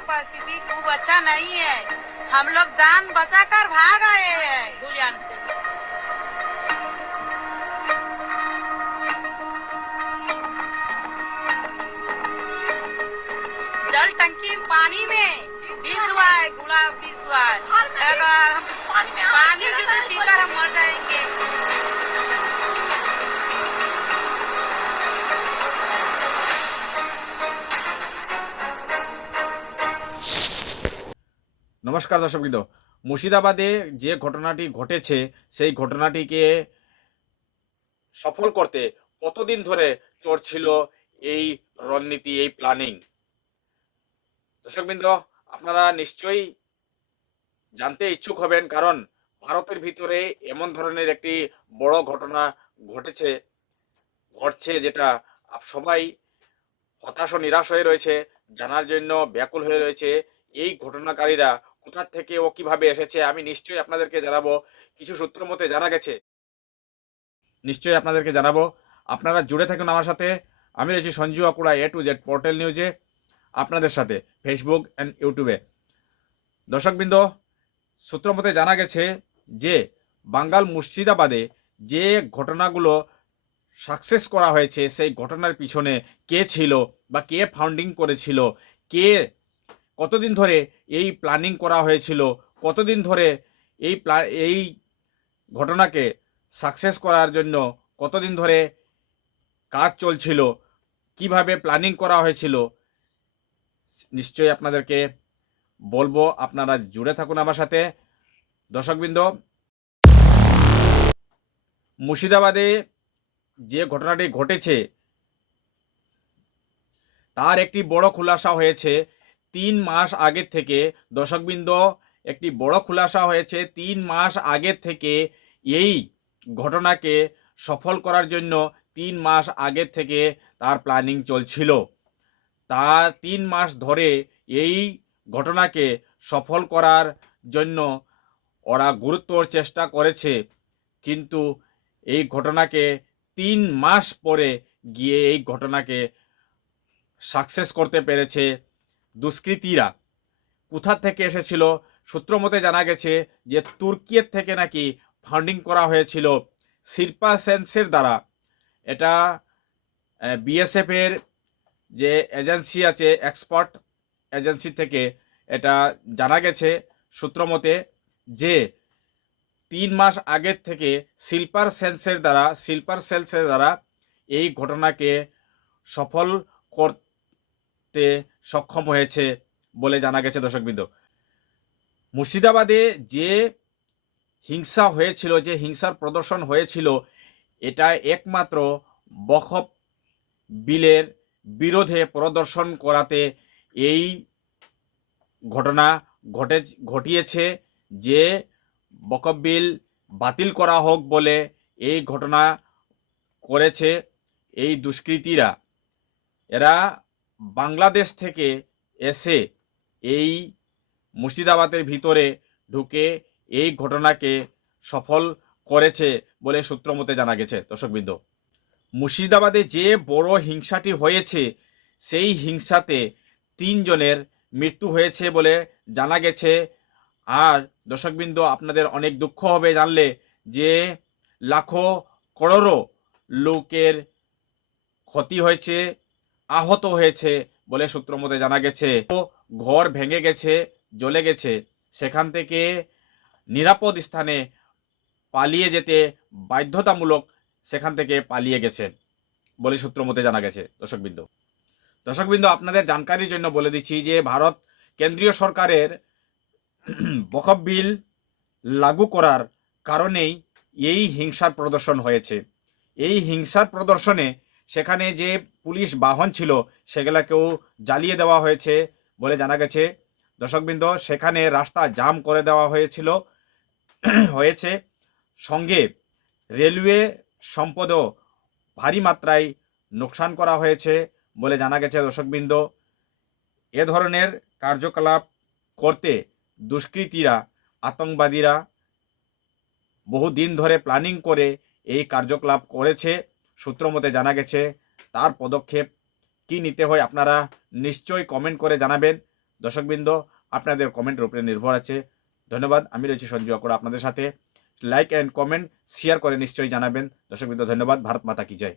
परिस्थिति खूब अच्छा नहीं है। हम लोग जान बचाकर भाग आए हैं धुलियान से। जल टंकी पानी में बीस हुआ है, गुलाब बीस हुआ है। अगर हम पानी यदि पीकर हम मर जाएंगे। নমস্কার দর্শকবৃন্দ, মুর্শিদাবাদে যে ঘটনাটি ঘটেছে সেই ঘটনাটিকে সফল করতে কতদিন ধরে চলছিল এই রণনীতি, এই প্ল্যানিং। দর্শকবৃন্দ, আপনারা নিশ্চয়ই জানতে ইচ্ছুক হবেন, কারণ ভারতের ভিতরে এমন ধরনের একটি বড় ঘটনা ঘটছে যেটা সবাই হতাশ ও নিরাশ হয়ে রয়েছে, জানার জন্য ব্যাকুল হয়ে রয়েছে। এই ঘটনাকারীরা কোথা থেকে ও কিভাবে এসেছে আমি নিশ্চয়ই আপনাদেরকে জানাবো। কিছু সূত্র মতে জানা গেছে, নিশ্চয়ই আপনাদেরকে জানাবো। আপনারা জুড়ে থাকুন আমার সাথে। আমি রয়েছি Sanju Akura, A to Z portal নিউজে, আপনাদের সাথে ফেসবুক অ্যান্ড ইউটিউবে। দর্শকবৃন্দ, সূত্র মতে জানা গেছে যে বাঙ্গাল মুর্শিদাবাদে যে ঘটনাগুলো সাকসেস করা হয়েছে সেই ঘটনার পিছনে কে ছিল বা কে ফাউন্ডিং করেছিল, কতদিন ধরে এই প্ল্যানিং করা হয়েছিল, কতদিন ধরে এই ঘটনাকে সাকসেস করার জন্য কতদিন ধরে কাজ চলছিল, কিভাবে প্ল্যানিং করা হয়েছিল, নিশ্চয়ই আপনাদেরকে বলবো। আপনারা জুড়ে থাকুন আমার সাথে। দর্শকবৃন্দ, মুর্শিদাবাদে যে ঘটনাটি ঘটেছে তার একটি বড় খুলাসা হয়েছে 3 মাস আগের থেকে। দর্শকবৃন্দ, একটি বড় খুলাসা হয়েছে 3 মাস আগের থেকে। এই ঘটনাকে সফল করার জন্য 3 মাস আগের থেকে তার প্ল্যানিং চলছিল। তার 3 মাস ধরে এই ঘটনাকে সফল করার জন্য ওরা গুরুত্বর চেষ্টা করেছে, কিন্তু এই ঘটনাকে 3 মাস পরে গিয়ে এই ঘটনাকে সাকসেস করতে পেরেছে দুষ্কৃতীরা। কোথা থেকে এসেছিল? সূত্র মতে জানা গেছে যে তুর্কিয়ের থেকে নাকি ফান্ডিং করা হয়েছিল শিল্পা সেন্সের দ্বারা। এটা BSF এর যে এজেন্সি আছে, এক্সপার্ট এজেন্সি থেকে এটা জানা গেছে সূত্র মতে যে 3 মাস আগের থেকে শিল্পার সেলসের দ্বারা এই ঘটনাকে সফল করতে সক্ষম হয়েছে বলে জানা গেছে। দর্শকবৃন্দ, মুর্শিদাবাদে যে হিংসা হয়েছিল, যে হিংসার প্রদর্শন হয়েছিল, এটা একমাত্র বকফ বিলের বিরোধে প্রদর্শন করাতে এই ঘটনা ঘটিয়েছে। যে বকফ বিল বাতিল করা হোক বলে এই ঘটনা করেছে এই দুষ্কৃতীরা। এরা বাংলাদেশ থেকে এসে এই মুর্শিদাবাদের ভিতরে ঢুকে এই ঘটনাকে সফল করেছে বলে সূত্র মতে জানা গেছে। দর্শকবৃন্দ, মুর্শিদাবাদে যে বড় হিংসাটি হয়েছে সেই হিংসাতে 3 জনের মৃত্যু হয়েছে বলে জানা গেছে। আর দর্শকবৃন্দ, আপনাদের অনেক দুঃখ হবে জানলে যে লাখো করোড়ো লোকের ক্ষতি হয়েছে, আহত হয়েছে বলে সূত্র মতে জানা গেছে। ঘর ভেঙে গেছে, জ্বলে গেছে, সেখান থেকে নিরাপদ স্থানে পালিয়ে যেতে বাধ্যতামূলক সেখান থেকে পালিয়ে গেছেন বলে সূত্র মতে জানা গেছে। দর্শকবৃন্দ, আপনাদের জানকারির জন্য বলে দিচ্ছি যে ভারত কেন্দ্রীয় সরকারের বকফ বিল লাগু করার কারণেই এই হিংসার প্রদর্শন হয়েছে। এই হিংসার প্রদর্শনে সেখানে যে পুলিশ বাহন ছিল সেগুলাকেও জ্বালিয়ে দেওয়া হয়েছে বলে জানা গেছে। দর্শকবৃন্দ, সেখানে রাস্তা জাম করে দেওয়া হয়েছে। সঙ্গে রেলওয়ে সম্পদও ভারী মাত্রায় নোকসান করা হয়েছে বলে জানা গেছে। দর্শকবৃন্দ, এ ধরনের কার্যকলাপ করতে দুষ্কৃতীরা, আতঙ্কবাদীরা বহুদিন ধরে প্ল্যানিং করে এই কার্যকলাপ করেছে সূত্র মতে জানা গেছে। তার পদক্ষেপ কি নিতে হয় আপনারা নিশ্চয়ই কমেন্ট করে জানাবেন। দর্শকবৃন্দ, আপনাদের কমেন্টের উপরে নির্ভর আছে। ধন্যবাদ। আমি রয়েছি সঞ্জয় আকড়া আপনাদের সাথে। লাইক অ্যান্ড কমেন্ট শেয়ার করে নিশ্চয়ই জানাবেন। দর্শকবৃন্দ, ধন্যবাদ। ভারত মাতা কি জয়।